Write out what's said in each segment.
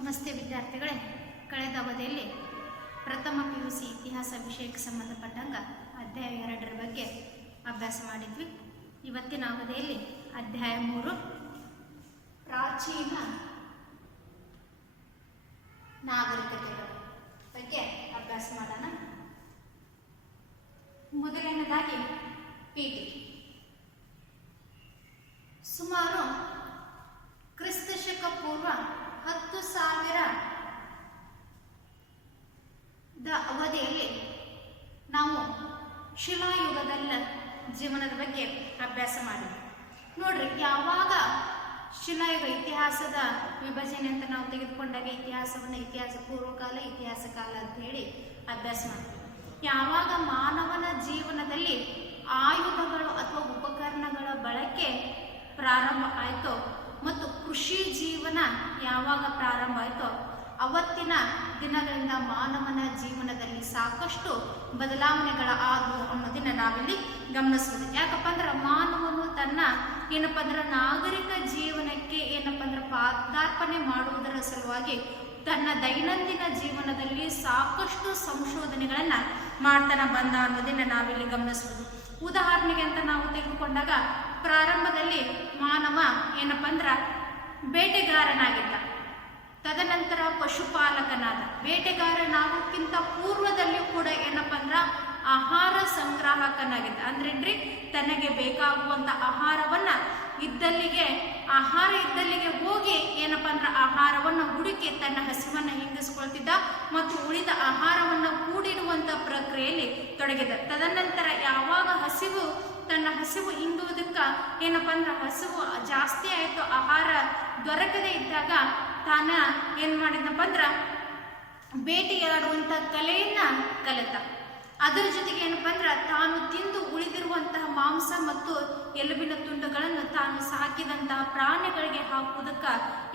ನಮಸ್ತೆ ವಿದ್ಯಾರ್ಥಿಗಳೇ. ಕಳೆದ ಅವಧಿಯಲ್ಲಿ ಪ್ರಥಮ ಪಿ ಯು ಸಿ ಇತಿಹಾಸ ವಿಷಯಕ್ಕೆ ಸಂಬಂಧಪಟ್ಟಂಗ ಅಧ್ಯಾಯ ಎರಡರ ಬಗ್ಗೆ ಅಭ್ಯಾಸ ಮಾಡಿದ್ವಿ. ಇವತ್ತಿನ ಅವಧಿಯಲ್ಲಿ ಅಧ್ಯಾಯ ಮೂರು, ಪ್ರಾಚೀನ ನಾಗರಿಕತೆಗಳ ಬಗ್ಗೆ ಅಭ್ಯಾಸ ಮಾಡೋಣ. ಮೊದಲನೇದಾಗಿ ಪೀಠಿ. ಸುಮಾರು ಕ್ರಿಸ್ತಶಕ ಪೂರ್ವ ಹತ್ತು ಸಾವಿರ ದ ಅವಧಿಯಲ್ಲಿ ನಾವು ಶಿಲಾಯುಗದಲ್ಲ ಜೀವನದ ಬಗ್ಗೆ ಅಭ್ಯಾಸ ಮಾಡಿದ್ವಿ. ನೋಡ್ರಿ, ಯಾವಾಗ ಶಿಲಾಯುಗ ಇತಿಹಾಸದ ವಿಭಜನೆ ಅಂತ ನಾವು ತೆಗೆದುಕೊಂಡಾಗ ಇತಿಹಾಸವನ್ನು ಇತಿಹಾಸ ಪೂರ್ವಕಾಲ, ಇತಿಹಾಸ ಕಾಲ ಅಂತ ಹೇಳಿ ಅಭ್ಯಾಸ ಮಾಡ್ತೀವಿ ಯಾವಾಗ ಮಾನವನ ಜೀವನದಲ್ಲಿ ಆಯುಧಗಳು ಅಥವಾ ಉಪಕರಣಗಳ ಬಳಕೆ ಪ್ರಾರಂಭ ಆಯಿತೋ ಮತ್ತು ಕೃಷಿ ಜೀವನ ಯಾವಾಗ ಪ್ರಾರಂಭ ಆಯಿತೋ ಅವತ್ತಿನ ದಿನಗಳಿಂದ ಮಾನವನ ಜೀವನದಲ್ಲಿ ಸಾಕಷ್ಟು ಬದಲಾವಣೆಗಳ ಆದವು ಅನ್ನೋದನ್ನ ನಾವಿಲ್ಲಿ ಗಮನಿಸ್ಬೋದು ಯಾಕಪ್ಪ ಅಂದ್ರೆ ಮಾನವನು ತನ್ನ ಏನಪ್ಪ ಅಂದ್ರೆ ನಾಗರಿಕ ಜೀವನಕ್ಕೆ ಏನಪ್ಪ ಅಂದ್ರೆ ಪಾದಾರ್ಪಣೆ ಮಾಡುವುದರ ಸಲುವಾಗಿ ತನ್ನ ದೈನಂದಿನ ಜೀವನದಲ್ಲಿ ಸಾಕಷ್ಟು ಸಂಶೋಧನೆಗಳನ್ನ ಮಾಡ್ತಾನ ಬಂದ ಅನ್ನೋದನ್ನ ನಾವಿಲ್ಲಿ ಗಮನಿಸ್ಬೋದು. ಉದಾಹರಣೆಗೆ ಅಂತ ನಾವು ತೆಗೆದುಕೊಂಡಾಗ ಪ್ರಾರಂಭದಲ್ಲಿ ಮಾನವ ಏನಪ್ಪ ಅಂದ್ರೆ ಬೇಟೆಗಾರನಾಗಿದ್ದ. ತದನಂತರ ಪಶುಪಾಲಕನಾದ. ಬೇಟೆಗಾರನಾಗೋಕ್ಕಿಂತ ಪೂರ್ವದಲ್ಲಿ ಕೂಡ ಏನಪ್ಪ ಅಂದ್ರ ಆಹಾರ ಸಂಗ್ರಾಹಕನಾಗಿದ್ದ. ಅಂದ್ರೇನ್ರಿ ತನಗೆ ಬೇಕಾಗುವಂತ ಆಹಾರವನ್ನ ಇದ್ದಲ್ಲಿಗೆ, ಆಹಾರ ಇದ್ದಲ್ಲಿಗೆ ಹೋಗಿ ಏನಪ್ಪ ಅಂದ್ರ ಆಹಾರವನ್ನ ಹುಡುಕಿ ತನ್ನ ಹಸಿವನ್ನ ಹಿಂಗಿಸ್ಕೊಳ್ತಿದ್ದ ಮತ್ತು ಉಳಿದ ಆಹಾರವನ್ನ ಪ್ರಕ್ರಿಯೆಯಲ್ಲಿ ತೊಡಗಿದ. ತದನಂತರ ಯಾವಾಗ ಹಸಿವು, ತನ್ನ ಹಸಿವು ಇಂಗುವುದಕ್ಕ ಏನಪ್ಪ ಅಂದ್ರೆ ಹಸಿವು ಜಾಸ್ತಿ ಆಯಿತು, ಆಹಾರ ದೊರಕದೇ ಇದ್ದಾಗ ತಾನ ಏನು ಮಾಡಿದ್ನಪ್ಪ ಅಂದ್ರೆ ಬೇಟೆಯಾಡುವಂತ ಕಲೆಯನ್ನ ಕಲಿತ. ಅದರ ಜೊತೆಗೆ ಏನಪ್ಪ ಅಂದ್ರೆ ತಾನು ತಿಂದು ಉಳಿದಿರುವಂತಹ ಮಾಂಸ ಮತ್ತು ಎಲುಬಿನ ತುಂಡುಗಳನ್ನು ತಾನು ಸಾಕಿದಂತಹ ಪ್ರಾಣಿಗಳಿಗೆ ಹಾಕುವುದಕ್ಕ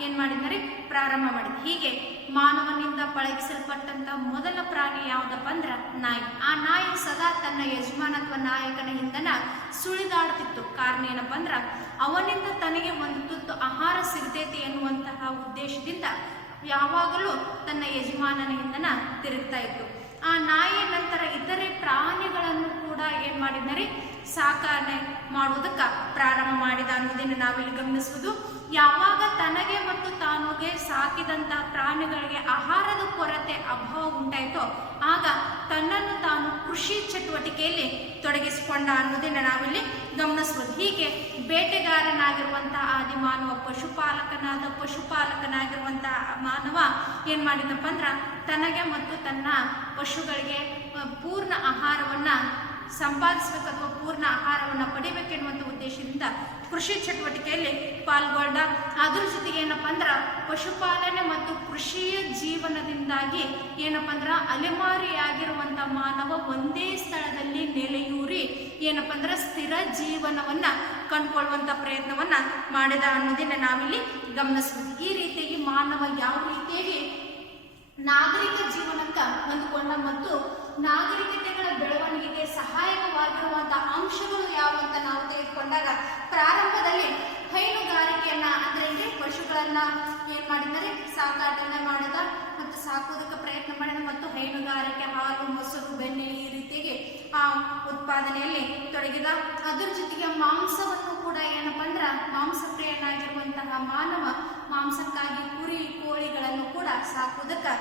ಏನ್ ಮಾಡಿದ್ದಾರೆ? ಪ್ರಾರಂಭ ಮಾಡಿದ ಹೀಗೆ ಮಾನವನಿಂದ ಪಳಗಿಸಲ್ಪಟ್ಟಂತಹ ಮೊದಲ ಪ್ರಾಣಿ ಯಾವ್ದಪ್ಪ ಅಂದ್ರ ನಾಯಿ. ಆ ನಾಯಿ ಸದಾ ತನ್ನ ಯಜಮಾನ ಅಥವಾ ನಾಯಕನ ಹಿಂದನ ಸುಳಿದಾಡ್ತಿತ್ತು. ಕಾರಣ ಏನಪ್ಪ ಅಂದ್ರ ಅವನಿಂದ ತನಗೆ ಒಂದು ತುತ್ತು ಆಹಾರ ಸಿಗತೈತಿ ಎನ್ನುವಂತಹ ಉದ್ದೇಶದಿಂದ ಯಾವಾಗಲೂ ತನ್ನ ಯಜಮಾನನ ಹಿಂದನ ತಿರುಗ್ತಾ ಇತ್ತು. ಆ ನಾಯಿಯ ನಂತರ ಇತರೆ ಪ್ರಾಣಿಗಳನ್ನು ಕೂಡ ಏನ್ ಮಾಡಿದ್ದಾರೆ ಸಾಕಣೆ ಮಾಡುವುದಕ್ಕ ಪ್ರಾರಂಭ ಮಾಡಿದ ಅನ್ನೋದನ್ನು ನಾವಿಲ್ಲಿ ಗಮನಿಸುವುದು ಯಾವಾಗ ತನಗೆ ಮತ್ತು ತಾನುಗೆ ಸಾಕಿದಂತ ಪ್ರಾಣಿಗಳಿಗೆ ಆಹಾರದ ಕೊರತೆ, ಅಭಾವ ಉಂಟಾಯಿತೋ, ಆಗ ತನ್ನನ್ನು ತಾನು ಕೃಷಿ ಚಟುವಟಿಕೆಯಲ್ಲಿ ತೊಡಗಿಸಿಕೊಂಡ ಅನ್ನೋದನ್ನ ನಾವಿಲ್ಲಿ ಗಮನಿಸ್ಬೋದು. ಹೀಗೆ ಬೇಟೆಗಾರನಾಗಿರುವಂತಹ ಆದಿ ಮಾನವ ಪಶುಪಾಲಕನಾದ ಪಶುಪಾಲಕನಾಗಿರುವಂತಹ ಮಾನವ ಏನ್ ಮಾಡಿದಪ್ಪ ಅಂದ್ರ, ತನಗೆ ಮತ್ತು ತನ್ನ ಪಶುಗಳಿಗೆ ಪೂರ್ಣ ಆಹಾರವನ್ನ ಸಂಪಾದಿಸಬೇಕು ಅಥವಾ ಪೂರ್ಣ ಆಹಾರವನ್ನು ಪಡಿಬೇಕೆನ್ನುವಂಥ ಉದ್ದೇಶದಿಂದ ಕೃಷಿ ಚಟುವಟಿಕೆಯಲ್ಲಿ ಪಾಲ್ಗೊಂಡ ಅದ್ರ ಜೊತೆಗೆ ಏನಪ್ಪ ಅಂದ್ರೆ ಪಶುಪಾಲನೆ ಮತ್ತು ಕೃಷಿಯ ಜೀವನದಿಂದಾಗಿ ಏನಪ್ಪ ಅಂದ್ರೆ ಅಲೆಮಾರಿಯಾಗಿರುವಂಥ ಮಾನವ ಒಂದೇ ಸ್ಥಳದಲ್ಲಿ ನೆಲೆಯೂರಿ ಏನಪ್ಪ ಅಂದ್ರೆ ಸ್ಥಿರ ಜೀವನವನ್ನ ಕಂಡುಕೊಳ್ಳುವಂತ ಪ್ರಯತ್ನವನ್ನ ಮಾಡಿದ ಅನ್ನೋದನ್ನ ನಾವಿಲ್ಲಿ ಗಮನಿಸ್ಬೋದು ಈ ರೀತಿಯಾಗಿ ಮಾನವ ಯಾವ ರೀತಿಯಾಗಿ ನಾಗರಿಕ ಜೀವನಕ್ಕ ಹೊಂದಿಕೊಂಡ ಮತ್ತು ನಾಗರಿಕತೆಗಳ ಬೆಳವಣಿಗೆಗೆ ಸಹಾಯಕವಾಗಿರುವಂತಹ ಅಂಶಗಳು ಯಾವುವು ಅಂತ ನಾವು ತೆಗೆದುಕೊಂಡಾಗ ಪ್ರಾರಂಭದಲ್ಲಿ ಹೈನುಗಾರಿಕೆಯನ್ನ ಅಂದ್ರೆ ಪಶುಗಳನ್ನ ಏನ್ ಮಾಡಿದ್ದಾರೆ? ಸಾಕಾಟನೆ ಮಾಡದ ಮತ್ತು ಸಾಕೋದಕ್ಕೆ ಪ್ರಯತ್ನ ಮಾಡಿದ ಮತ್ತು ಹೈನುಗಾರಿಕೆ ಹಾಲು, ಮೊಸರು, ಬೆಣ್ಣೆ ಈ ರೀತಿಯಾಗಿ ಆ ಉತ್ಪಾದನೆಯಲ್ಲಿ ತೊಡಗಿದ. ಅದ್ರ ಜೊತೆಗೆ ಮಾಂಸವನ್ನು ಕೂಡ ಏನಪ್ಪ ಅಂದ್ರ ಮಾಂಸ ಪ್ರಿಯನಾಗಿರುವಂತಹ ಮಾನವ ಮಾಂಸಕ್ಕಾಗಿ ಕುರಿ, ಕೋಳಿಗಳನ್ನು ಕೂಡ ಸಾಕುವುದಕ್ಕೆ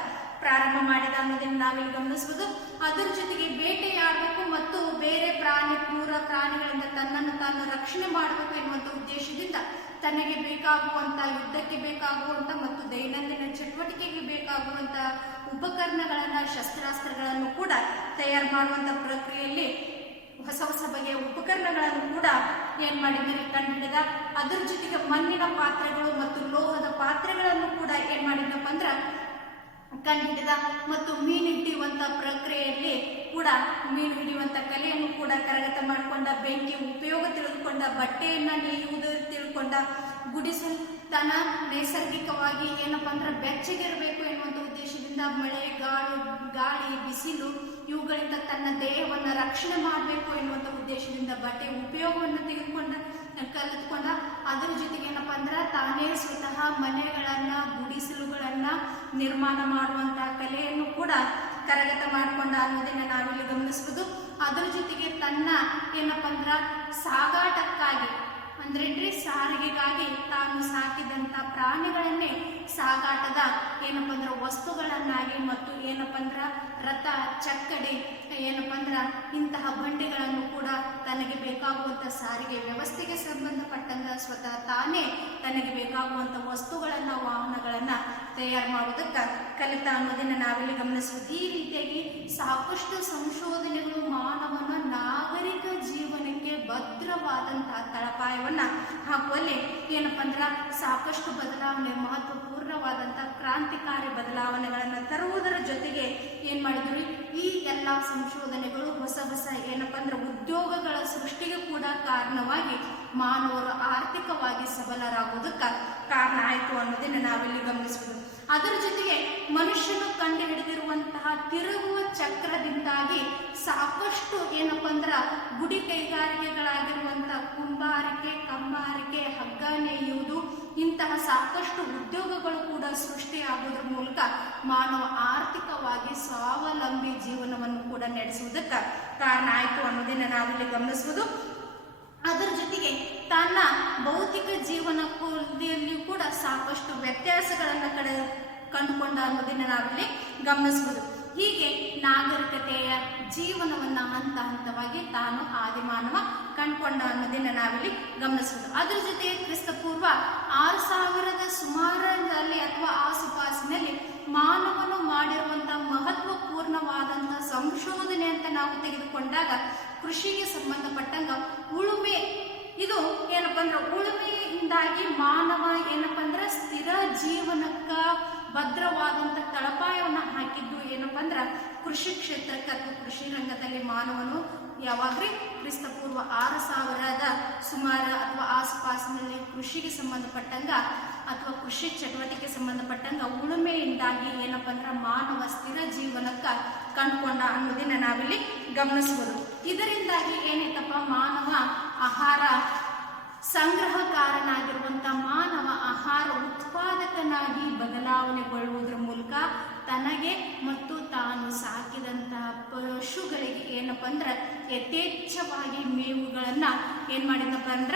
ಪ್ರಾರಂಭ ಮಾಡಿದ ಅನ್ನೋದನ್ನು ನಾವಿಲ್ಲಿ ಗಮನಿಸಬಹುದು ಅದರ ಜೊತೆಗೆ ಬೇಟೆಯಾಡಬೇಕು ಮತ್ತು ಬೇರೆ ಪ್ರಾಣಿ, ಕ್ರೂರ ಪ್ರಾಣಿಗಳಿಂದ ತನ್ನನ್ನು ತಾನು ರಕ್ಷಣೆ ಮಾಡಬೇಕು ಎನ್ನುವಂಥ ಉದ್ದೇಶದಿಂದ ತನಗೆ ಬೇಕಾಗುವಂತ ಯುದ್ಧಕ್ಕೆ ಬೇಕಾಗುವಂತ ಮತ್ತು ದೈನಂದಿನ ಚಟುವಟಿಕೆಗೆ ಬೇಕಾಗುವಂತ ಉಪಕರಣಗಳನ್ನ, ಶಸ್ತ್ರಾಸ್ತ್ರಗಳನ್ನು ಕೂಡ ತಯಾರು ಮಾಡುವಂತ ಪ್ರಕ್ರಿಯೆಯಲ್ಲಿ ಹೊಸ ಹೊಸ ಬಗೆಯ ಉಪಕರಣಗಳನ್ನು ಕೂಡ ಏನ್ ಮಾಡಿದ್ದಾರೆ ಕಂಡುಹಿಡಿದ. ಅದರ ಜೊತೆಗೆ ಮಣ್ಣಿನ ಪಾತ್ರೆಗಳು ಮತ್ತು ಲೋಹದ ಪಾತ್ರೆಗಳನ್ನು ಕೂಡ ಏನ್ ಮಾಡಿದ್ನಪ್ಪ ಅಂದ್ರ ಕಂಡುಹಿಡಿದ ಮತ್ತು ಮೀನು ಹಿಡಿಯುವಂತ ಪ್ರಕ್ರಿಯೆಯಲ್ಲಿ ಕೂಡ ಮೀನು ಹಿಡಿಯುವಂತ ಕಲೆಯನ್ನು ಕೂಡ ಕರಗತ ಮಾಡಿಕೊಂಡ, ಬೆಂಕಿ ಉಪಯೋಗ ತಿಳಿದುಕೊಂಡ, ಬಟ್ಟೆಯನ್ನ ನೇಯುವುದು ತಿಳ್ಕೊಂಡ ಗುಡಿಸಲು ತನ ನೈಸರ್ಗಿಕವಾಗಿ ಏನಪ್ಪಾ ಅಂದ್ರೆ ಬೆಚ್ಚಗಿರಬೇಕು ಎನ್ನುವಂಥ ಉದ್ದೇಶದಿಂದ ಮಳೆ, ಗಾಳಿ ಗಾಳಿ, ಬಿಸಿಲು ಇವುಗಳಿಂದ ತನ್ನ ದೇಹವನ್ನು ರಕ್ಷಣೆ ಮಾಡಬೇಕು ಎನ್ನುವಂಥ ಉದ್ದೇಶದಿಂದ ಬಟ್ಟೆ ಉಪಯೋಗವನ್ನು ತೆಗೆದುಕೊಂಡ, ಕಲಿತುಕೊಂಡ, ಅದರ ಜೊತೆಗೆ ಅಂದ್ರ ತಾನೇ ಸ್ವತಃ ಮನೆಗಳನ್ನ ಗುಡಿ ಗುಡಿಸಲುಗಳನ್ನ ನಿರ್ಮಾಣ ಮಾಡುವಂತಹ ಕಲೆಯನ್ನು ಕೂಡ ಕರಗತ ಮಾಡಿಕೊಂಡ ಅನ್ನೋದನ್ನ ನಾವಿಲ್ಲಿ ಗಮನಿಸ್ಬೋದು. ಅದರ ಜೊತೆಗೆ ತನ್ನ ಏನಪ್ಪ ಅಂದ್ರ ಸಾಗಾಟಕ್ಕಾಗಿ ಅಂದ್ರೇನ್ರಿ ಸಾರಿಗೆಗಾಗಿ ತಾನು ಸಾಕಿದಂತ ಪ್ರಾಣಿಗಳನ್ನೇ ಸಾಗಾಟದ ಏನಪ್ಪ ಅಂದ್ರ ವಸ್ತುಗಳನ್ನಾಗಿ ಮತ್ತು ಏನಪ್ಪ ಅಂದ್ರ ರಥ, ಚಕ್ಕಡಿ ಏನಪ್ಪ ಅಂದ್ರ ಇಂತಹ ಬಂಡಿಗಳನ್ನು ಕೂಡ ತನಗೆ ಬೇಕಾಗುವಂತ ಸಾರಿಗೆ ವ್ಯವಸ್ಥೆಗೆ ಸಂಬಂಧಪಟ್ಟಂತ ಸ್ವತಃ ತಾನೇ ತನಗೆ ಬೇಕಾಗುವಂತ ವಸ್ತುಗಳನ್ನ, ವಾಹನಗಳನ್ನ ತಯಾರು ಮಾಡೋದಕ್ಕೆ ಕಲಿತ ಅನ್ನೋದನ್ನ ನಾವಿಲ್ಲಿ ಗಮನಿಸಬಹುದು ಈ ರೀತಿಯಾಗಿ ಸಾಕಷ್ಟು ಸಂಶೋಧನೆಗಳು ಮಾನವನ ನಾಗರಿಕ ಜೀವನಕ್ಕೆ ಭದ್ರವಾದಂತಹ ತಳಪಾಯವನ್ನ ಹಾಕುವಲ್ಲಿ ಏನಪ್ಪ ಅಂದ್ರ ಸಾಕಷ್ಟು ಬದಲಾವಣೆ ಮಹತ್ವಪೂರ್ಣವಾದಂತಹ ಕ್ರಾಂತಿಕಾರಿ ಬದಲಾವಣೆಗಳನ್ನು ತರುವುದರ ಜೊತೆಗೆ ಏನು ಮಾಡಿದ್ರು? ಈ ಎಲ್ಲ ಸಂಶೋಧನೆಗಳು ಹೊಸ ಹೊಸ ಏನಪ್ಪ ಅಂದ್ರೆ ಉದ್ಯೋಗಗಳ ಸೃಷ್ಟಿಗೆ ಕೂಡ ಕಾರಣವಾಗಿ ಮಾನವರು ಆರ್ಥಿಕವಾಗಿ ಸಬಲರಾಗುವುದಕ್ಕೆ ಕಾರಣ ಆಯಿತು ಅನ್ನೋದನ್ನು ನಾವಿಲ್ಲಿ ಗಮನಿಸಬಹುದು ಅದರ ಜೊತೆಗೆ ಮನುಷ್ಯನು ಕಂಡು ಹಿಡಿದಿರುವಂತಹ ತಿರುಗುವ ಚಕ್ರದಿಂದಾಗಿ ಸಾಕಷ್ಟು ಏನಪ್ಪ ಅಂದ್ರ ಗುಡಿ ಕೈಗಾರಿಕೆಗಳಾಗಿರುವಂತಹ ಇಂತಹ ಸಾಕಷ್ಟು ಉದ್ಯೋಗಗಳು ಕೂಡ ಸೃಷ್ಟಿಯಾಗುವುದರ ಮೂಲಕ ಮಾನವ ಆರ್ಥಿಕವಾಗಿ ಸ್ವಾವಲಂಬಿ ಜೀವನವನ್ನು ಕೂಡ ನಡೆಸುವುದಕ್ಕೆ ಕಾರಣ ಆಯಿತು ಅನ್ನೋದನ್ನು ನಾವಿಲ್ಲಿ ಗಮನಿಸುವುದು. ಅದರ ಜೊತೆಗೆ ತನ್ನ ಭೌತಿಕ ಜೀವನದಲ್ಲಿ ಕೂಡ ಸಾಕಷ್ಟು ವ್ಯತ್ಯಾಸಗಳನ್ನು ಕಡೆ ಕಂಡುಕೊಂಡ ಅನ್ನೋದನ್ನು ನಾವಿಲ್ಲಿ ಗಮನಿಸಬಹುದು ಹೀಗೆ ನಾಗರಿಕತೆಯ ಜೀವನವನ್ನ ಹಂತ ಹಂತವಾಗಿ ತಾನು ಆದಿಮಾನವ ಕಂಡುಕೊಂಡ ಅನ್ನೋದನ್ನ ನಾವಿಲ್ಲಿ ಗಮನಿಸಬಹುದು ಅದ್ರ ಜೊತೆ ಕ್ರಿಸ್ತಪೂರ್ವ ಆರು ಸಾವಿರದ ಸುಮಾರಲ್ಲಿ ಅಥವಾ ಆಸುಪಾಸಿನಲ್ಲಿ ಮಾನವನು ಮಾಡಿರುವಂತಹ ಮಹತ್ವಪೂರ್ಣವಾದಂತಹ ಸಂಶೋಧನೆ ಅಂತ ನಾವು ತೆಗೆದುಕೊಂಡಾಗ ಕೃಷಿಗೆ ಸಂಬಂಧಪಟ್ಟಂಗ ಉಳುಮೆ, ಇದು ಏನಪ್ಪ ಅಂದ್ರೆ ಉಳುಮೆಯಿಂದಾಗಿ ಮಾನವ ಏನಪ್ಪ ಅಂದ್ರೆ ಸ್ಥಿರ ಜೀವನಕ್ಕ ಭದ್ರವಾದಂತ ತಳಪಾಯವನ್ನು ಹಾಕಿದ್ದು ಏನಪ್ಪ ಅಂದ್ರೆ ಕೃಷಿ ಕ್ಷೇತ್ರಕ್ಕೆ ಅಥವಾ ಕೃಷಿ ರಂಗದಲ್ಲಿ ಮಾನವನು ಯಾವಾಗ್ರಿ ಕ್ರಿಸ್ತಪೂರ್ವ ಆರು ಸಾವಿರದ ಸುಮಾರು ಅಥವಾ ಆಸುಪಾಸಿನಲ್ಲಿ ಕೃಷಿಗೆ ಸಂಬಂಧಪಟ್ಟಂಗ ಅಥವಾ ಕೃಷಿ ಚಟುವಟಿಕೆ ಸಂಬಂಧಪಟ್ಟಂಗ ಉಳುಮೆಯಿಂದಾಗಿ ಏನಪ್ಪ ಅಂದ್ರೆ ಮಾನವ ಸ್ಥಿರ ಜೀವನಕ್ಕೆ ಕಂಡುಕೊಂಡ ಅನ್ನೋದನ್ನ ನಾವಿಲ್ಲಿ ಗಮನಿಸಬಹುದು ಇದರಿಂದಾಗಿ ಏನೈತಪ್ಪ ಮಾನವ ಸಂಗ್ರಹಕಾರನಾಗಿರುವಂತ ಮಾನವ ಆಹಾರ ಉತ್ಪಾದಕನಾಗಿ ಬದಲಾವಣೆಗೊಳ್ಳುವುದರ ಮೂಲಕ ತನಗೆ ಮತ್ತು ತಾನು ಸಾಕಿದಂತಹ ಪಶುಗಳಿಗೆ ಏನಪ್ಪ ಅಂದ್ರೆ ಯಥೇಚ್ಛವಾಗಿ ಮೇವುಗಳನ್ನ ಏನ್ ಮಾಡಿದಪ್ಪ ಅಂದ್ರ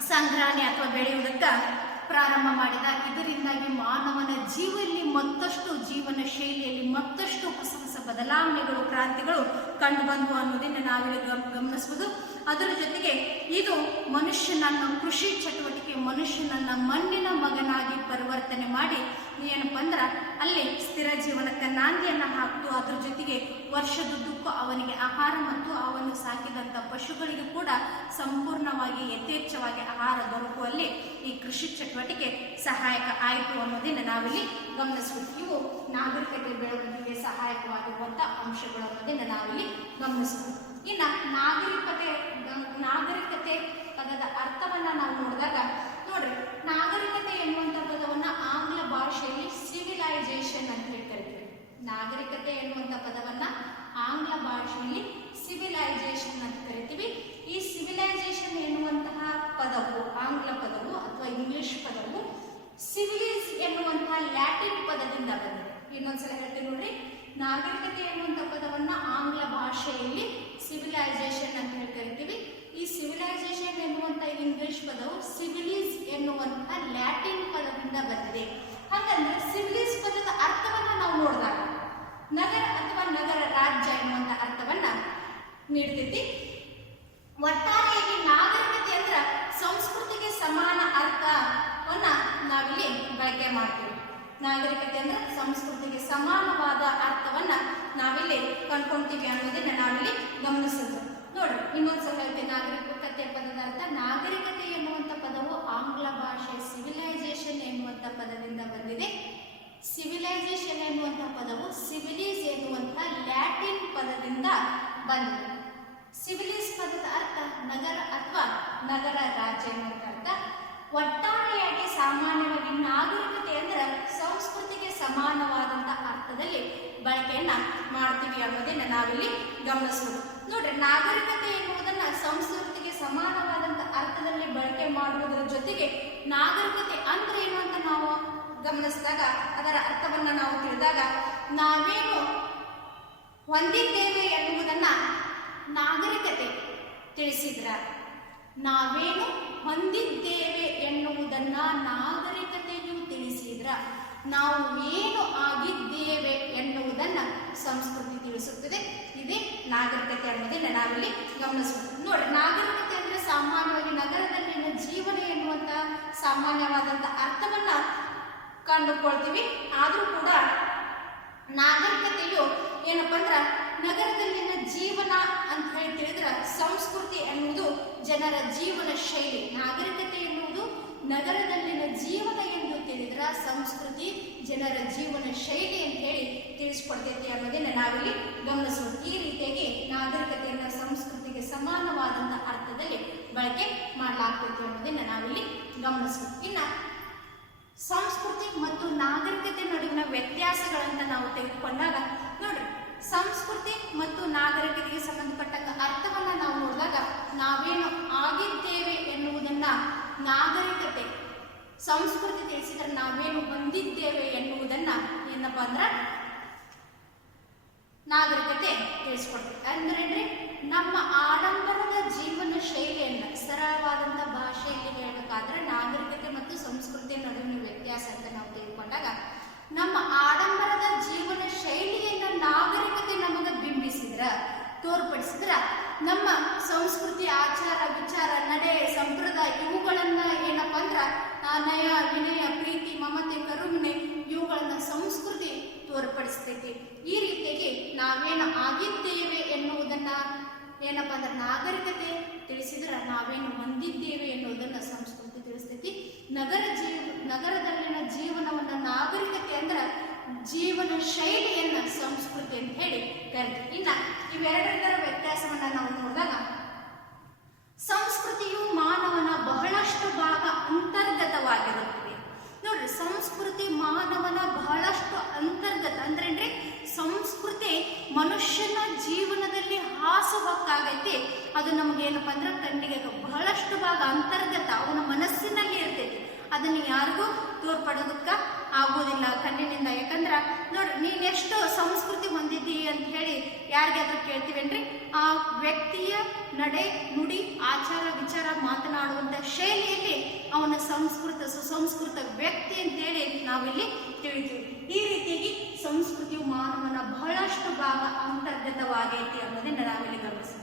ಸಂಗ್ರಹಣೆ ಅಥವಾ ಬೆಳೆಯುವುದಕ್ಕೆ ಪ್ರಾರಂಭ ಮಾಡಿದ. ಇದರಿಂದಾಗಿ ಮಾನವನ ಜೀವನಲ್ಲಿ ಮತ್ತಷ್ಟು ಜೀವನ ಶೈಲಿಯಲ್ಲಿ ಮತ್ತಷ್ಟು ಹೊಸ ಹೊಸ ಬದಲಾವಣೆಗಳು, ಕ್ರಾಂತಿಗಳು ಕಂಡು ಬಂದವು ಅನ್ನೋದನ್ನ ನಾವಿಲ್ಲಿ ಗಮ್- ಗಮನಿಸಬಹುದು ಅದರ ಜೊತೆಗೆ ಇದು ಮನುಷ್ಯನನ್ನು ಕೃಷಿ ಚಟುವಟಿಕೆ, ಮನುಷ್ಯನನ್ನ ಮಣ್ಣಿನ ಮಗನಾಗಿ ಪರಿವರ್ತನೆ ಮಾಡಿ ಏನಪ್ಪ ಅಂದ್ರೆ ಅಲ್ಲಿ ಸ್ಥಿರ ಜೀವನಕ್ಕೆ ನಾಂದಿಯನ್ನು ಹಾಕ್ತು. ಅದ್ರ ಜೊತೆಗೆ ವರ್ಷದುದ್ದಕ್ಕೂ ಅವನಿಗೆ ಆಹಾರ ಮತ್ತು ಅವನು ಸಾಕಿದಂಥ ಪಶುಗಳಿಗೆ ಕೂಡ ಸಂಪೂರ್ಣವಾಗಿ ಯಥೇಚ್ಛವಾಗಿ ಆಹಾರ ದೊರಕುವಲ್ಲಿ ಈ ಕೃಷಿ ಚಟುವಟಿಕೆ ಸಹಾಯಕ ಆಯಿತು ಅನ್ನೋದನ್ನು ನಾವಿಲ್ಲಿ ಗಮನಿಸಬೇಕು. ಇವು ನಾಗರಿಕತೆ ಬೆಳವಣಿಗೆಗೆ ಸಹಾಯಕವಾಗಿರುವಂಥ ಅಂಶಗಳು ಅನ್ನೋದನ್ನು ನಾವಿಲ್ಲಿ ಗಮನಿಸಬೇಕು. ಇನ್ನ ನಾಗರಿಕತೆ ನಾಗರಿಕತೆ ಪದದ ಅರ್ಥವನ್ನ ನಾವು ನೋಡಿದಾಗ, ನೋಡ್ರಿ, ನಾಗರಿಕತೆ ಎನ್ನುವಂತ ಪದವನ್ನ ಆಂಗ್ಲ ಭಾಷೆಯಲ್ಲಿ ಸಿವಿಲೈಸೇಷನ್ ಅಂತ ಹೇಳಿ ಕರಿತೀವಿ ನಾಗರಿಕತೆ ಎನ್ನುವಂತ ಪದವನ್ನ ಆಂಗ್ಲ ಭಾಷೆಯಲ್ಲಿ ಸಿವಿಲೈಸೇಷನ್ ಅಂತ ಕರಿತೀವಿ. ಈ ಸಿವಿಲೈಸೇಷನ್ ಎನ್ನುವಂತಹ ಪದವು, ಆಂಗ್ಲ ಪದವು ಅಥವಾ ಇಂಗ್ಲಿಷ್ ಪದವು ಸಿವಿಲೈಸ್ ಎನ್ನುವಂತಹ ಲ್ಯಾಟಿನ್ ಪದದಿಂದ ಬಂದಿದೆ. ಇನ್ನೊಂದ್ಸಲ ಹೇಳ್ತೀನಿ ನೋಡ್ರಿ. ನಾಗರಿಕತೆ ಎನ್ನುವಂಥ ಪದವನ್ನ ಆಂಗ್ಲ ಭಾಷೆಯಲ್ಲಿ ಸಿವಿಲೈಸೇಷನ್ ಅಂತ ಹೇಳಿ ಕರಿತೀವಿ ಈ ಸಿವಿಲೈಸೇಷನ್ ಎನ್ನುವಂಥ ಇಂಗ್ಲಿಷ್ ಪದವು ಸಿವಿಲೀಸ್ ಎನ್ನುವಂಥ ಲ್ಯಾಟಿನ್ ಪದದಿಂದ ಬಂದಿದೆ. ಹಾಗಂದ್ರೆ ಸಿವಿಲೀಸ್ ಪದದ ಅರ್ಥವನ್ನ ನಾವು ನೋಡಿದಾಗ, ನಗರ ಅಥವಾ ನಗರ ರಾಜ್ಯ ಎನ್ನುವಂಥ ಅರ್ಥವನ್ನ ನೀಡ್ತೈತಿ. ಒಟ್ಟಾರೆಯಾಗಿ ನಾಗರಿಕತೆ ಅಂದ್ರ ಸಂಸ್ಕೃತಿಗೆ ಸಮಾನ ಅರ್ಥವನ್ನ ನಾವಿಲ್ಲಿ ಬಳಕೆ ಮಾಡ್ತೀವಿ. ನಾಗರಿಕತೆ ಅಂದ್ರೆ ಸಂಸ್ಕೃತಿಗೆ ಸಮಾನವಾದ ಅರ್ಥವನ್ನ ನಾವಿಲ್ಲಿ ಕಂಡ್ಕೊಂತೀವಿ ಅನ್ನೋದನ್ನ ನಾವಿಲ್ಲಿ ಗಮನಿಸೋದು ನೋಡ್ರಿ ಇನ್ನೊಂದ್ಸಲ ಹೇಳ್ತೀನಿ ನಾಗರಿಕತೆ ಪದದ ಅರ್ಥ ನಾಗರಿಕತೆ ಎನ್ನುವಂತ ಪದವು ಆಂಗ್ಲ ಭಾಷೆ ಸಿವಿಲೈಸೇಷನ್ ಎನ್ನುವಂತ ಪದದಿಂದ ಬಂದಿದೆ. ಸಿವಿಲೈಸೇಷನ್ ಎನ್ನುವಂತ ಪದವು ಸಿವಿಲೀಸ್ ಎನ್ನುವಂತ ಲ್ಯಾಟಿನ್ ಪದದಿಂದ ಬಂದಿದೆ. ಸಿವಿಲೀಸ್ ಪದದ ಅರ್ಥ ನಗರ ಅಥವಾ ನಗರ ರಾಜ್ಯ ಎನ್ನುವಂತ ಅರ್ಥ. ಒಟ್ಟಾರೆಯಾಗಿ ಸಾಮಾನ್ಯವಾಗಿ ನಾಗರಿಕತೆ ಅಂದ್ರೆ ಸಂಸ್ಕೃತಿಗೆ ಸಮಾನವಾದಂತ ಅರ್ಥದಲ್ಲಿ ಬಳಕೆಯನ್ನ ಮಾಡ್ತೀವಿ ಅನ್ನೋದನ್ನ ನಾವಿಲ್ಲಿ ಗಮನಿಸಬಹುದು ನೋಡ್ರಿ, ನಾಗರಿಕತೆ ಎನ್ನುವುದನ್ನ ಸಂಸ್ಕೃತಿಗೆ ಸಮಾನವಾದಂತ ಅರ್ಥದಲ್ಲಿ ಬಳಕೆ ಮಾಡುವುದರ ಜೊತೆಗೆ ನಾಗರಿಕತೆ ಅಂದ್ರೆ ಏನು ಅಂತ ನಾವು ಗಮನಿಸಿದಾಗ, ಅದರ ಅರ್ಥವನ್ನ ನಾವು ತಿಳಿದಾಗ ನಾವೇನು ಹೊಂದಿದ್ದೇವೆ ಎನ್ನುವುದನ್ನ ನಾಗರಿಕತೆ ತಿಳಿಸಿದ್ರ. ನಾವೇನು ಹೊಂದಿದ್ದೇವೆ ಎನ್ನುವುದನ್ನ ನಾಗರಿಕತೆಯು ತಿಳಿಸಿದ್ರ. ನಾವು ಏನು ಆಗಿದ್ದೇವೆ ಎನ್ನುವುದನ್ನ ಸಂಸ್ಕೃತಿ ತಿಳಿಸುತ್ತದೆ. ಇದೇ ನಾಗರಿಕತೆ ಅನ್ನೋದನ್ನ ನಾವಿಲ್ಲಿ ಗಮನಿಸಬಹುದು ನೋಡಿ ನಾಗರಿಕತೆ ಅಂದ್ರೆ ಸಾಮಾನ್ಯವಾಗಿ ನಗರದಲ್ಲಿನ ಜೀವನ ಎನ್ನುವಂತ ಸಾಮಾನ್ಯವಾದಂತ ಅರ್ಥವನ್ನ ಕಂಡುಕೊಳ್ತೀವಿ. ಆದರೂ ಕೂಡ ನಾಗರಿಕತೆಯು ಏನಪ್ಪ ಅಂದ್ರ ನಗರದಲ್ಲಿನ ಜೀವನ ಅಂತ ಹೇಳಿ ತಿಳಿದ್ರೆ ಸಂಸ್ಕೃತಿ ಎನ್ನುವುದು ಜನರ ಜೀವನ ಶೈಲಿ. ನಾಗರಿಕತೆ ಎನ್ನುವುದು ನಗರದಲ್ಲಿನ ಜೀವನ ಎಂದು ತಿಳಿದ್ರ ಸಂಸ್ಕೃತಿ ಜನರ ಜೀವನ ಶೈಲಿ ಅಂತ ಹೇಳಿ ತಿಳಿಸ್ಕೊಡ್ತೈತಿ ಅನ್ನೋದನ್ನ ನಾವಿಲ್ಲಿ ಗಮನಿಸಬಹುದು ಈ ರೀತಿಯಾಗಿ ನಾಗರಿಕತೆಯನ್ನ ಸಂಸ್ಕೃತಿಗೆ ಸಮಾನವಾದಂತ ಅರ್ಥದಲ್ಲಿ ಬಳಕೆ ಮಾಡಲಾಗ್ತೈತಿ ಅನ್ನೋದನ್ನ ನಾವಿಲ್ಲಿ ಗಮನಿಸಬಹುದು ಇನ್ನ ಸಂಸ್ಕೃತಿ ಮತ್ತು ನಾಗರಿಕತೆ ನಡುವಿನ ವ್ಯತ್ಯಾಸಗಳನ್ನ ನಾವು ತೆಗೆದುಕೊಂಡಾಗ ನೋಡ್ರಿ ಸಂಸ್ಕೃತಿ ಮತ್ತು ನಾಗರಿಕತೆಗೆ ಸಂಬಂಧಪಟ್ಟ ಅರ್ಥವನ್ನ ನಾವು ನೋಡಿದಾಗ ನಾವೇನು ಆಗಿದ್ದೇವೆ ಎನ್ನುವುದನ್ನ ನಾಗರಿಕತೆ, ಸಂಸ್ಕೃತಿ ತಿಳಿಸಿದ್ರೆ ನಾವೇನು ಹೊಂದಿದ್ದೇವೆ ಎನ್ನುವುದನ್ನ ಏನಪ್ಪಾ ಅಂದ್ರ ನಾಗರಿಕತೆ ತಿಳಿಸ್ಕೊಡ್ತದೆ. ಅಂದ್ರೆ ನಮ್ಮ ಆಡಂಬರದ ಜೀವನ ಶೈಲಿಯನ್ನ, ಸರಳವಾದಂತ ಭಾಷೆಯಲ್ಲಿ ಹೇಳಬೇಕಾದ್ರೆ ನಾಗರಿಕತೆ ಮತ್ತು ಸಂಸ್ಕೃತಿಯ ನಡುವಿನ ವ್ಯತ್ಯಾಸ ಅಂತ ನಾವು ತೆಗೆದುಕೊಂಡಾಗ ನಮ್ಮ ಆಡಂಬರದ ಜೀವನ ಶೈಲಿಯನ್ನ ನಾಗರಿಕತೆ ನಮಗೆ ಬಿಂಬಿಸಿದ್ರ, ತೋರ್ಪಡಿಸಿದ್ರ, ನಮ್ಮ ಸಂಸ್ಕೃತಿ ಆಚಾರ ವಿಚಾರ, ನಡೆ, ಸಂಪ್ರದಾಯ ಇವುಗಳನ್ನ ಏನಪ್ಪ ಅಂದ್ರ ನಯ, ವಿನಯ, ಪ್ರೀತಿ, ಮಮತೆ, ಕರುಣೆ ಇವುಗಳನ್ನ ಸಂಸ್ಕೃತಿ ತೋರ್ಪಡಿಸ್ತೈತಿ. ಈ ರೀತಿಯಾಗಿ ನಾವೇನು ಆಗಿದ್ದೇವೆ ಎನ್ನುವುದನ್ನ ಏನಪ್ಪ ಅಂದ್ರೆ ನಾಗರಿಕತೆ ತಿಳಿಸಿದ್ರ, ನಾವೇನು ಹೊಂದಿದ್ದೇವೆ ಎನ್ನುವುದನ್ನ ಸಂಸ್ಕೃತಿ ತಿಳಿಸ್ತೈತಿ. ನಗರ ಜೀವ ನಗರದಲ್ಲಿನ ಜೀವನವನ್ನ ನಾಗರಿಕತೆ ಅಂದ್ರೆ ಜೀವನ ಶೈಲಿಯನ್ನ ಸಂಸ್ಕೃತಿ ಅಂತ ಹೇಳಿ ಕರಿತೀವಿ. ಇನ್ನ ಇವೆರಡರ ವ್ಯತ್ಯಾಸವನ್ನ ನಾವು ನೋಡಿದಾಗ ಸಂಸ್ಕೃತಿಯು ಮಾನವನ ಬಹಳಷ್ಟು ಭಾಗ ಅಂತರ್ಗತವಾಗಿರುತ್ತದೆ. ನೋಡ್ರಿ, ಸಂಸ್ಕೃತಿ ಮಾನವನ ಬಹಳಷ್ಟು ಅಂತರ್ಗತ ಅಂದ್ರೆ ಸಂಸ್ಕೃತಿ ಮನುಷ್ಯನ ಜೀವನದಲ್ಲಿ ಹಾಸುಹಕ್ಕಾಗೈತಿ. ಅದು ನಮ್ಗೆ ಏನಪ್ಪ ಅಂದ್ರೆ ಕಣ್ಣಿಗೆ ಬಹಳಷ್ಟು ಭಾಗ ಅಂತರ್ಗತ. ಅವನ ಮನಸ್ಸಿನಲ್ಲಿ ಅದನ್ನ ಯಾರಿಗೂ ತೋರ್ಪಡೋದಕ್ಕೆ ಆಗೋದಿಲ್ಲ ಕಣ್ಣಿನಿಂದ. ಯಾಕಂದ್ರೆ ನೋಡ್ರಿ, ನೀನ್ ಎಷ್ಟು ಸಂಸ್ಕೃತಿ ಹೊಂದಿದ್ದಿ ಅಂತ ಹೇಳಿ ಯಾರಿಗಾದ್ರೂ ಕೇಳ್ತೀವೇನ್ರಿ? ಆ ವ್ಯಕ್ತಿಯ ನಡೆ, ನುಡಿ, ಆಚಾರ, ವಿಚಾರ, ಮಾತನಾಡುವಂತ ಶೈಲಿಯಲ್ಲಿ ಅವನ ಸಂಸ್ಕೃತ, ಸುಸಂಸ್ಕೃತ ವ್ಯಕ್ತಿ ಅಂತೇಳಿ ನಾವಿಲ್ಲಿ ತಿಳಿತೀವಿ. ಈ ರೀತಿಯಾಗಿ ಸಂಸ್ಕೃತಿಯು ಮಾನವನ ಬಹಳಷ್ಟು ಭಾಗ ಅಂತರ್ಗತವಾಗೈತಿ ಅನ್ನೋದನ್ನ ನಾವಿಲ್ಲಿ ಗಮನಿಸ್ತೀವಿ.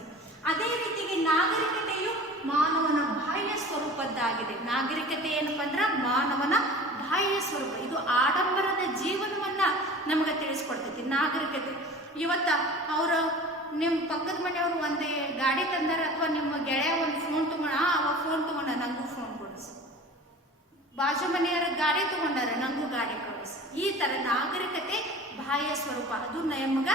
ಅದೇ ರೀತಿಗೆ ನಾಗರಿಕತೆಯು ಮಾನವನ ಬಾಹ್ಯ ಸ್ವರೂಪದ್ದಾಗಿದೆ. ನಾಗರಿಕತೆ ಏನಪ್ಪ ಅಂದ್ರೆ ಮಾನವನ ಬಾಹ್ಯ ಸ್ವರೂಪ. ಇದು ಆಡಂಬರದ ಜೀವನವನ್ನ ನಮಗೆ ತಿಳಿಸ್ಕೊಡ್ತೈತಿ ನಾಗರಿಕತೆ. ಇವತ್ತ ಅವರ ನಿಮ್ಮ ಪಕ್ಕದ ಮನೆಯವರು ಒಂದೇ ಗಾಡಿ ತಂದಾರ ಅಥವಾ ನಿಮ್ಮ ಗೆಳೆಯ ಒಂದು ಫೋನ್ ತಗೊಂಡ ಅವ ಫೋನ್ ತಗೊಂಡ, ನಂಗೂ ಫೋನ್ ಕೊಡಿಸು. ಬಾಜು ಮನೆಯವರ ಗಾಡಿ ತಗೊಂಡಾರ, ನಂಗೂ ಗಾಡಿ ಕೊಡಿಸು. ಈ ತರ ನಾಗರಿಕತೆ ಬಾಹ್ಯ ಸ್ವರೂಪ. ಅದು ನಮಗ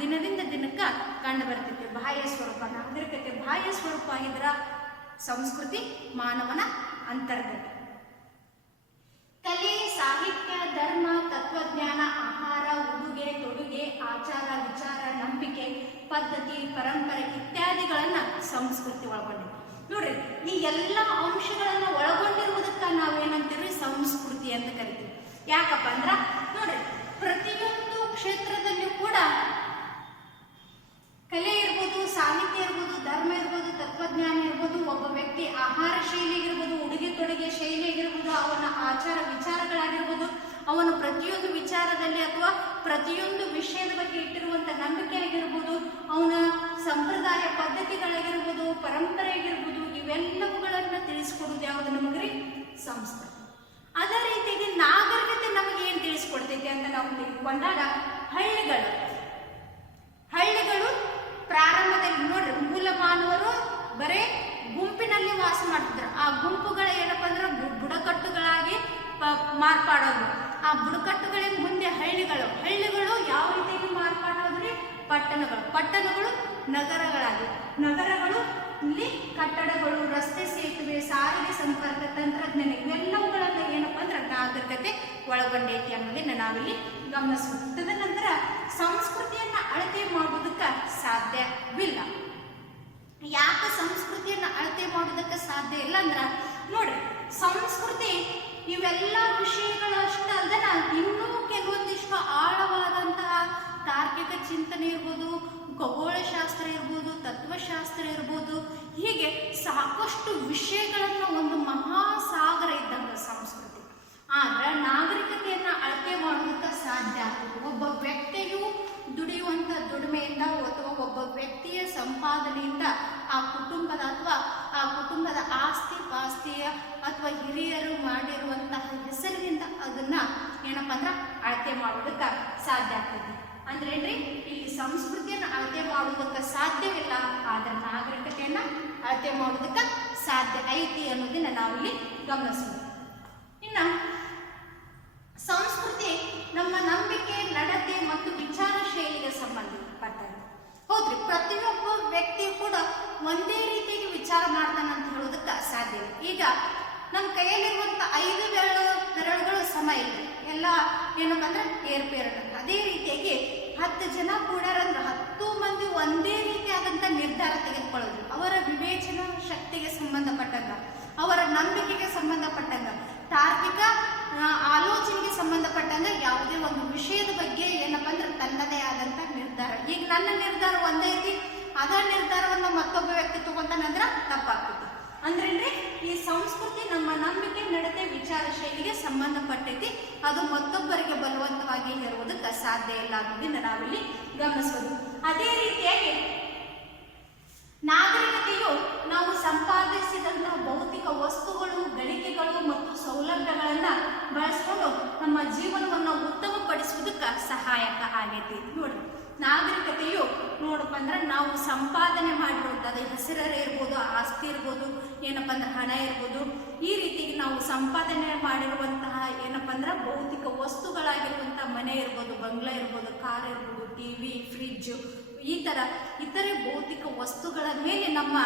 ದಿನದಿಂದ ದಿನಕ್ಕೆ ಕಂಡು ಬರ್ತೈತಿ. ಬಾಹ್ಯ ಸ್ವರೂಪ. ನಾಗರಿಕತೆ ಬಾಹ್ಯ ಸ್ವರೂಪ ಆಗಿದ್ರ ಸಂಸ್ಕೃತಿ ಮಾನವನ ಅಂತರ್ಗತ. ಕಲೆ, ಸಾಹಿತ್ಯ, ಧರ್ಮ, ತತ್ವಜ್ಞಾನ, ಆಹಾರ, ಉಡುಗೆ, ತೊಡುಗೆ, ಆಚಾರ, ವಿಚಾರ, ನಂಬಿಕೆ, ಪದ್ಧತಿ, ಪರಂಪರೆ ಇತ್ಯಾದಿಗಳನ್ನ ಸಂಸ್ಕೃತಿ ಒಳಗೊಂಡಿದೆ. ನೋಡ್ರಿ, ಈ ಎಲ್ಲ ಅಂಶಗಳನ್ನ ಒಳಗೊಂಡಿರುವುದಕ್ಕ ನಾವೇನಂತೀವಿ ಸಂಸ್ಕೃತಿ ಅಂತ ಕರಿತೀವಿ. ಯಾಕಪ್ಪ ಅಂದ್ರ, ನೋಡ್ರಿ, ಪ್ರತಿಯೊಂದು ಕ್ಷೇತ್ರದಲ್ಲೂ ಕೂಡ ಕಲೆ ಇರ್ಬೋದು, ಸಾಹಿತ್ಯ ಇರ್ಬೋದು, ಧರ್ಮ ಇರ್ಬೋದು, ತತ್ವಜ್ಞಾನ ಇರ್ಬೋದು, ಒಬ್ಬ ವ್ಯಕ್ತಿ ಆಹಾರ ಶೈಲಿ ಆಗಿರ್ಬೋದು ಉಡುಗೆ ತೊಡುಗೆ ಶೈಲಿ ಆಗಿರ್ಬೋದು ಅವನ ಆಚಾರ ವಿಚಾರಗಳಾಗಿರ್ಬೋದು, ಅವನ ಪ್ರತಿಯೊಂದು ವಿಚಾರದಲ್ಲಿ ಅಥವಾ ಪ್ರತಿಯೊಂದು ವಿಷಯದ ಬಗ್ಗೆ ಇಟ್ಟಿರುವಂತ ನಂಬಿಕೆ ಆಗಿರ್ಬೋದು, ಅವನ ಸಂಪ್ರದಾಯ ಪದ್ಧತಿಗಳಾಗಿರ್ಬೋದು, ಪರಂಪರೆ ಆಗಿರ್ಬೋದು, ಇವೆಲ್ಲವುಗಳನ್ನ ತಿಳಿಸ್ಕೊಡೋದು ಯಾವುದು ನಮಗ್ರಿ ಸಂಸ್ಕೃತಿ. ಅದೇ ರೀತಿಯಾಗಿ ನಾಗರಿಕತೆ ನಮಗೆ ಏನು ತಿಳಿಸ್ಕೊಡ್ತೈತಿ ಅಂತ ನಾವು ತಿಳ್ಕೊಂಡಾಗ ಹಳ್ಳಿಗಳು. ಹಳ್ಳಿಗಳು ಪ್ರಾರಂಭದಲ್ಲಿ ನೋಡ್ರಿ ಮೂಲ ಮಾನವರು ಬರೇ ಗುಂಪಿನಲ್ಲಿ ವಾಸ ಮಾಡ್ತಿದ್ರು. ಆ ಗುಂಪುಗಳ ಏನಪ್ಪ ಅಂದ್ರೆ ಬುಡಕಟ್ಟುಗಳಾಗಿ ಮಾರ್ಪಾಡೋದು ಆ ಬುಡಕಟ್ಟುಗಳಿಂದ ಮುಂದೆ ಹಳ್ಳಿಗಳು. ಹಳ್ಳಿಗಳು ಯಾವ ರೀತಿಯಾಗಿ ಮಾರ್ಪಾಡೋದ್ರಿ? ಪಟ್ಟಣಗಳು. ಪಟ್ಟಣಗಳು ನಗರಗಳಾಗಿ. ನಗರಗಳು ಇಲ್ಲಿ ಕಟ್ಟಡಗಳು, ರಸ್ತೆ ಸೇತುವೆ, ಸಾರಿಗೆ ಸಂಪರ್ಕ ತಂತ್ರಜ್ಞಾನ ಇವೆಲ್ಲವುಗಳನ್ನ ಏನಪ್ಪ ಅಂದ್ರೆ ನಾಗರಿಕತೆ ಒಳಗೊಂಡೈತಿ ಅನ್ನೋದನ್ನ ನಾವಿಲ್ಲಿ ಗಮನಿಸಬಹುದು ತದನಂತರ ಸಂಸ್ಕೃತಿಯನ್ನ ಅಳತೆ ಮಾಡುವುದಕ್ಕೆ ಸಾಧ್ಯವಿಲ್ಲ ಯಾಕೆ ಸಂಸ್ಕೃತಿಯನ್ನ ಅಳತೆ ಮಾಡೋದಕ್ಕೆ ಸಾಧ್ಯ ಇಲ್ಲ ಅಂದ್ರ, ನೋಡ್ರಿ, ಸಂಸ್ಕೃತಿ, ಇವೆಲ್ಲ ವಿಷಯಗಳು ಅಷ್ಟೇ ಅಲ್ಲದೆ ಇನ್ನೂ ಕೆಲವೊಂದಿಷ್ಟು ಆಳವಾದಂತಹ ತಾರ್ಕಿಕ ಚಿಂತನೆ ಇರ್ಬೋದು, ಖಗೋಳಶಾಸ್ತ್ರ ಇರ್ಬೋದು, ತತ್ವಶಾಸ್ತ್ರ ಇರ್ಬೋದು, ಹೀಗೆ ಸಾಕಷ್ಟು ವಿಷಯಗಳನ್ನು ಒಂದು ಮಹಾಸಾಗರ ಇದ್ದಂಗೆ ಸಂಸ್ಕೃತಿ. ಆದ್ರೆ ನಾಗರಿಕತೆಯನ್ನ ಅಳತೆ ಮಾಡೋದಕ್ಕೆ ಸಾಧ್ಯ ಒಬ್ಬ ವ್ಯಕ್ತಿಯು ದುಡಿಯುವಂತ ದುಡಿಮೆಯಿಂದ ಅಥವಾ ಒಬ್ಬ ವ್ಯಕ್ತಿಯ ಸಂಪಾದನೆಯಿಂದ ಆ ಕುಟುಂಬದ ಅಥವಾ ಆ ಕುಟುಂಬದ ಆಸ್ತಿ ಪಾಸ್ತಿಯ ಅಥವಾ ಹಿರಿಯರು ಮಾಡಿರುವಂತಹ ಹೆಸರಿನಿಂದ ಅದನ್ನ ಏನಪ್ಪ ಅಂದ್ರೆ ಅಳತೆ ಮಾಡೋದಕ್ಕೆ ಸಾಧ್ಯ ಆಗ್ತದೆ ಅಂದ್ರೇನ್ರಿ ಇಲ್ಲಿ ಸಂಸ್ಕೃತಿಯನ್ನ ಅಳತೆ ಮಾಡುವುದಕ್ಕೆ ಸಾಧ್ಯವಿಲ್ಲ, ಆದ್ರೆ ನಾಗರಿಕತೆಯನ್ನ ಅಳತೆ ಮಾಡುವುದಕ್ಕೆ ಸಾಧ್ಯ ಐತಿ ಅನ್ನೋದನ್ನ ನಾವಿಲ್ಲಿ ಗಮನಿಸೋದು ಇನ್ನ ಸಂಸ್ಕೃತಿ ನಮ್ಮ ನಂಬಿಕೆ, ನಡತೆ ಮತ್ತು ವಿಚಾರ ಶೈಲಿಗೆ ಸಂಬಂಧಪಟ್ಟಂತೆ ಹೌದ್ರಿ, ಪ್ರತಿಯೊಬ್ಬ ವ್ಯಕ್ತಿಯು ಕೂಡ ಒಂದೇ ರೀತಿಯಾಗಿ ವಿಚಾರ ಮಾಡ್ತಾನೆ ಅಂತ ಹೇಳೋದಕ್ಕೆ ಸಾಧ್ಯ. ಈಗ ನಮ್ಮ ಕೈಯಲ್ಲಿರುವಂತ ಐದು ಬೆರಳು, ಬೆರಳುಗಳು ಸಮ ಇಲ್ಲ. ಎಲ್ಲ ಏನಪ್ಪ ಅಂದ್ರೆ ಏರ್ಪೇರಣ ಅದೇ ರೀತಿಯಾಗಿ ಹತ್ತು ಜನ ಕೂಡಾರಂದ್ರೆ ಹತ್ತು ಮಂದಿ ಒಂದೇ ರೀತಿಯಾದಂತ ನಿರ್ಧಾರ ತೆಗೆದುಕೊಳ್ಳೋದು. ಅವರ ವಿವೇಚನಾ ಶಕ್ತಿಗೆ ಸಂಬಂಧಪಟ್ಟಂಗ, ಅವರ ನಂಬಿಕೆಗೆ ಸಂಬಂಧಪಟ್ಟಂಗ, ತಾರ್ಕಿಕ ಆಲೋಚನೆಗೆ ಸಂಬಂಧಪಟ್ಟಂಗ ಯಾವುದೇ ಒಂದು ವಿಷಯದ ಬಗ್ಗೆ ಏನಪ್ಪ ಅಂದ್ರೆ ತನ್ನದೇ ಆದಂತ ನಿರ್ಧಾರ. ಈಗ ನನ್ನ ನಿರ್ಧಾರ ಒಂದೇ ಐತಿ. ಅದ ನಿರ್ಧಾರವನ್ನು ಮತ್ತೊಬ್ಬ ವ್ಯಕ್ತಿ ತಗೊಂತಾನಂದ್ರ ತಪ್ಪಾಗ್ತದೆ. ಅಂದ್ರೇನ್ರಿ, ಈ ಸಂಸ್ಕೃತಿ ನಮ್ಮ ನಂಬಿಕೆ, ನಡತೆ, ವಿಚಾರ ಶೈಲಿಗೆ ಸಂಬಂಧಪಟ್ಟೈತಿ. ಅದು ಮತ್ತೊಬ್ಬರಿಗೆ ಬಲವಂತವಾಗಿ ಹೇರುವುದಕ್ಕೆ ಸಾಧ್ಯ ಇಲ್ಲ ಅನ್ನೋದನ್ನ ನಾವಿಲ್ಲಿ ಗಮನಿಸಬಹುದು ಅದೇ ರೀತಿಯಾಗಿ ನಾಗರಿಕತೆಯು ನಾವು ಸಂಪಾದಿಸಿದಂತಹ ಭೌತಿಕ ವಸ್ತುಗಳು ಗಳಿಕೆಗಳು ಮತ್ತು ಸೌಲಭ್ಯಗಳನ್ನ ಬಳಸ್ಕೊಂಡು ನಮ್ಮ ಜೀವನವನ್ನು ಉತ್ತಮಪಡಿಸುವುದಕ್ಕೆ ಸಹಾಯಕ ಆಗೈತಿ ನೋಡಿ ನಾಗರಿಕತೆಯು ನೋಡಪ್ಪ ಅಂದ್ರೆ ನಾವು ಸಂಪಾದನೆ ಮಾಡಿರುವಂಥದ್ದು ಅದು ಹೆಸರೇ ಇರ್ಬೋದು, ಆಸ್ತಿ ಇರ್ಬೋದು, ಏನಪ್ಪ ಅಂದ್ರೆ ಹಣ ಇರ್ಬೋದು. ಈ ರೀತಿಗೆ ನಾವು ಸಂಪಾದನೆ ಮಾಡಿರುವಂತಹ ಏನಪ್ಪ ಅಂದ್ರೆ ಭೌತಿಕ ವಸ್ತುಗಳಾಗಿರುವಂತಹ ಮನೆ ಇರ್ಬೋದು, ಬಂಗ್ಲ ಇರ್ಬೋದು, ಕಾರ್ ಇರ್ಬೋದು ಟಿವಿ ಫ್ರಿಡ್ಜ್ ಈ ತರ ಇತರೆ ಭೌತಿಕ ವಸ್ತುಗಳ ಮೇಲೆ ನಮ್ಮ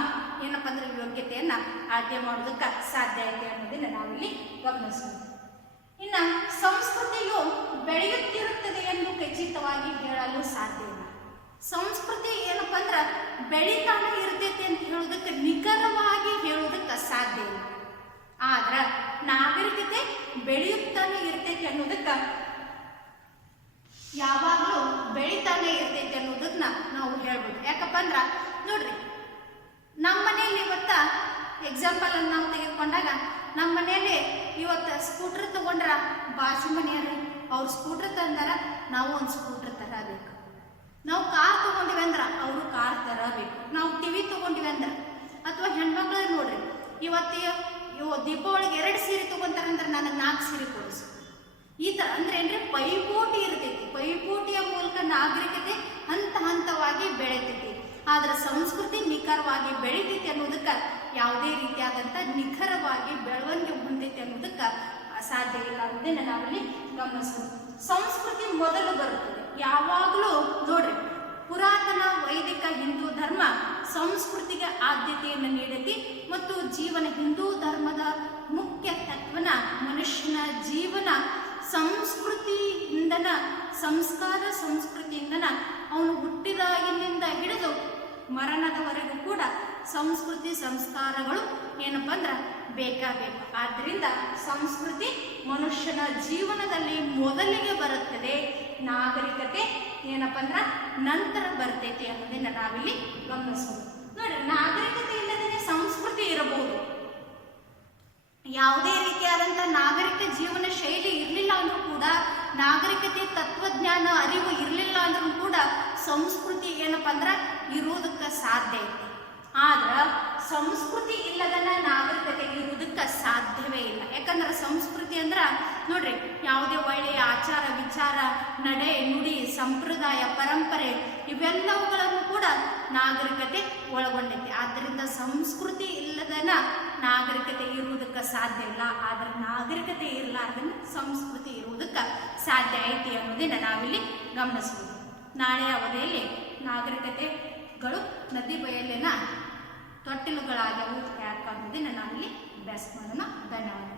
ಏನಪ್ಪ ಅಂದ್ರೆ ಯೋಗ್ಯತೆಯನ್ನ ಆಯ್ಕೆ ಮಾಡೋದಕ್ಕೆ ಸಾಧ್ಯ ಐತೆ ಅನ್ನೋದನ್ನ ನಾವಿಲ್ಲಿ ಗಮನಿಸಬಹುದು ಇನ್ನ ಸಂಸ್ಕೃತಿಯು ಬೆಳೆಯುತ್ತಿರುತ್ತದೆ ಎಂದು ಖಚಿತವಾಗಿ ಹೇಳಲು ಸಾಧ್ಯ ಇಲ್ಲ ಸಂಸ್ಕೃತಿ ಏನಪ್ಪ ಅಂದ್ರೆ ಬೆಳಿತಾನೆ ಇರ್ತೈತಿ ಅಂತ ಹೇಳೋದಕ್ಕೆ ನಿಖರವಾಗಿ ಹೇಳೋದಕ್ಕೆ ಸಾಧ್ಯ ಇಲ್ಲ. ಆದ್ರ ನಾಗರಿಕತೆ ಬೆಳೆಯುತ್ತಾನೆ ಇರ್ತೈತಿ ಅನ್ನೋದಕ್ಕೆ ಯಾವಾಗಲೂ ಬೆಳಿತಾನೆ ಇರ್ತೈತಿ ಅನ್ನೋದನ್ನ ನಾವು ಹೇಳ್ಬೋದು. ಯಾಕಪ್ಪ ಅಂದ್ರ ನೋಡ್ರಿ, ನಮ್ಮ ಮನೆಯಲ್ಲಿ ಇವತ್ತ ಎಕ್ಸಾಂಪಲ್ ಅನ್ನು ನಾವು ತೆಗೆದುಕೊಂಡಾಗ ನಮ್ಮ ಮನೆಯಲ್ಲಿ ಇವತ್ತು ಸ್ಕೂಟ್ರ್ ತಗೊಂಡ್ರ ಬಾಜು ಮನೆಯವ್ರಿ, ಅವ್ರು ಸ್ಕೂಟ್ರ್ ತಂದಾರ, ನಾವು ಒಂದು ಸ್ಕೂಟ್ರ್ ನಾವು ಕಾರ್ ತಗೊಂಡಿವಿ ಅಂದ್ರೆ ಅವರು ಕಾರ್ ತರಬೇಕು. ನಾವು ಟಿವಿ ತಗೊಂಡಿವಿ ಅಂದ್ರೆ. ಅಥವಾ ಹೆಣ್ಮಕ್ಳು ನೋಡ್ರಿ. ಇವತ್ತು ಇವ ದೀಪಾವಳಿಗೆ ಎರಡು ಸೀರೆ ತಗೊಂತಾರಂದ್ರೆ ನನಗೆ ನಾಲ್ಕು ಸೀರೆ ಕೊಡಿಸು. ಈ ತರ ಅಂದ್ರೆ ಏನ್ರಿ? ಪೈಪೋಟಿ ಇರ್ತೈತಿ. ಪೈಪೋಟಿಯ ಮೂಲಕ ನಾಗರಿಕತೆ ಹಂತ ಹಂತವಾಗಿ ಬೆಳಿತೈತಿ. ಆದ್ರೆ ಸಂಸ್ಕೃತಿ ನಿಖರವಾಗಿ ಬೆಳಿತೈತಿ ಅನ್ನೋದಕ್ಕ ಯಾವುದೇ ರೀತಿಯಾದಂತ ನಿಖರವಾಗಿ ಬೆಳವಣಿಗೆ ಹೊಂದೈತಿ ಅನ್ನೋದಕ್ಕ ಸಾಧ್ಯ ಇಲ್ಲ ಅನ್ನೋದನ್ನ ನಾವಲ್ಲಿ ಗಮನಿಸಬಹುದು ಸಂಸ್ಕೃತಿ ಮೊದಲು ಬರುತ್ತದೆ. ಯಾವಾಗಲೂ ನೋಡ್ರಿ, ಪುರಾತನ ವೈದಿಕ ಹಿಂದೂ ಧರ್ಮ ಸಂಸ್ಕೃತಿಗೆ ಆದ್ಯತೆಯನ್ನು ನೀಡತಿ ಮತ್ತು ಜೀವನ ಹಿಂದೂ ಧರ್ಮದ ಮುಖ್ಯ ತತ್ವನ ಮನುಷ್ಯನ ಜೀವನ ಸಂಸ್ಕೃತಿಯಿಂದನ, ಸಂಸ್ಕಾರ ಸಂಸ್ಕೃತಿಯಿಂದನ ಅವನು ಹುಟ್ಟಿದಾಗಿನಿಂದ ಹಿಡಿದು ಮರಣದವರೆಗೂ ಕೂಡ ಸಂಸ್ಕೃತಿ ಸಂಸ್ಕಾರಗಳು ಏನಪ್ಪ ಅಂದ್ರ ಬೇಕಾಗಬೇಕು ಆದ್ದರಿಂದ ಸಂಸ್ಕೃತಿ ಮನುಷ್ಯನ ಜೀವನದಲ್ಲಿ ಮೊದಲಿಗೆ ಬರುತ್ತದೆ. ನಾಗರಿಕತೆ ಏನಪ್ಪ ಅಂದ್ರ ನಂತರ ಬರ್ತೈತಿ ಅನ್ನೋದನ್ನ ನಾವಿಲ್ಲಿ ಗಮನಿಸಬಹುದು ನೋಡಿ ನಾಗರಿಕತೆ ಇಲ್ಲದೇ ಸಂಸ್ಕೃತಿ ಇರಬಹುದು. ಯಾವುದೇ ರೀತಿಯಾದಂಥ ನಾಗರಿಕ ಜೀವನ ಶೈಲಿ ಇರಲಿಲ್ಲ ಅಂದ್ರೂ ಕೂಡ, ನಾಗರಿಕತೆ ತತ್ವಜ್ಞಾನ ಅರಿವು ಇರಲಿಲ್ಲ ಅಂದ್ರೂ ಕೂಡ ಸಂಸ್ಕೃತಿ ಏನಪ್ಪ ಅಂದ್ರೆ ಇರುವುದಕ್ಕೆ ಸಾಧ್ಯ ಐತಿ. ಆದ್ರ ಸಂಸ್ಕೃತಿ ಇಲ್ಲದನ್ನ ನಾಗರಿಕತೆ ಇರುವುದಕ್ಕೆ ಸಾಧ್ಯವೇ ಇಲ್ಲ. ಯಾಕಂದ್ರೆ ಸಂಸ್ಕೃತಿ ಅಂದ್ರೆ ನೋಡ್ರಿ ಯಾವುದೇ ಒಳ್ಳೆಯ ಆಚಾರ ವಿಚಾರ, ನಡೆ, ನುಡಿ, ಸಂಪ್ರದಾಯ, ಪರಂಪರೆ ಇವೆಲ್ಲವುಗಳನ್ನು ಕೂಡ ನಾಗರಿಕತೆ ಒಳಗೊಂಡೈತಿ. ಆದ್ದರಿಂದ ಸಂಸ್ಕೃತಿ ಇಲ್ಲದನ ನಾಗರಿಕತೆ ಇರುವುದಕ್ಕೆ ಸಾಧ್ಯ ಇಲ್ಲ. ಆದ್ರೆ ನಾಗರಿಕತೆ ಇರಲಾರ್ದನ್ನ ಸಂಸ್ಕೃತಿ ಇರುವುದಕ್ಕೆ ಸಾಧ್ಯ ಐತಿ ಅನ್ನೋದನ್ನ ನಾವಿಲ್ಲಿ ಗಮನಿಸಬಹುದು ನಾಳೆ ಅವಧಿಯಲ್ಲಿ ನಾಗರಿಕತೆಗಳು ನದಿ ಬಯಲಿನ ತೊಟ್ಟಿಲುಗಳಾಗ್ಯವು ಯಾಕೆ ನಾನು ಅಲ್ಲಿ ಅಭ್ಯಾಸ ಮಾಡೋಣ ಧನ್ಯವಾದಗಳು.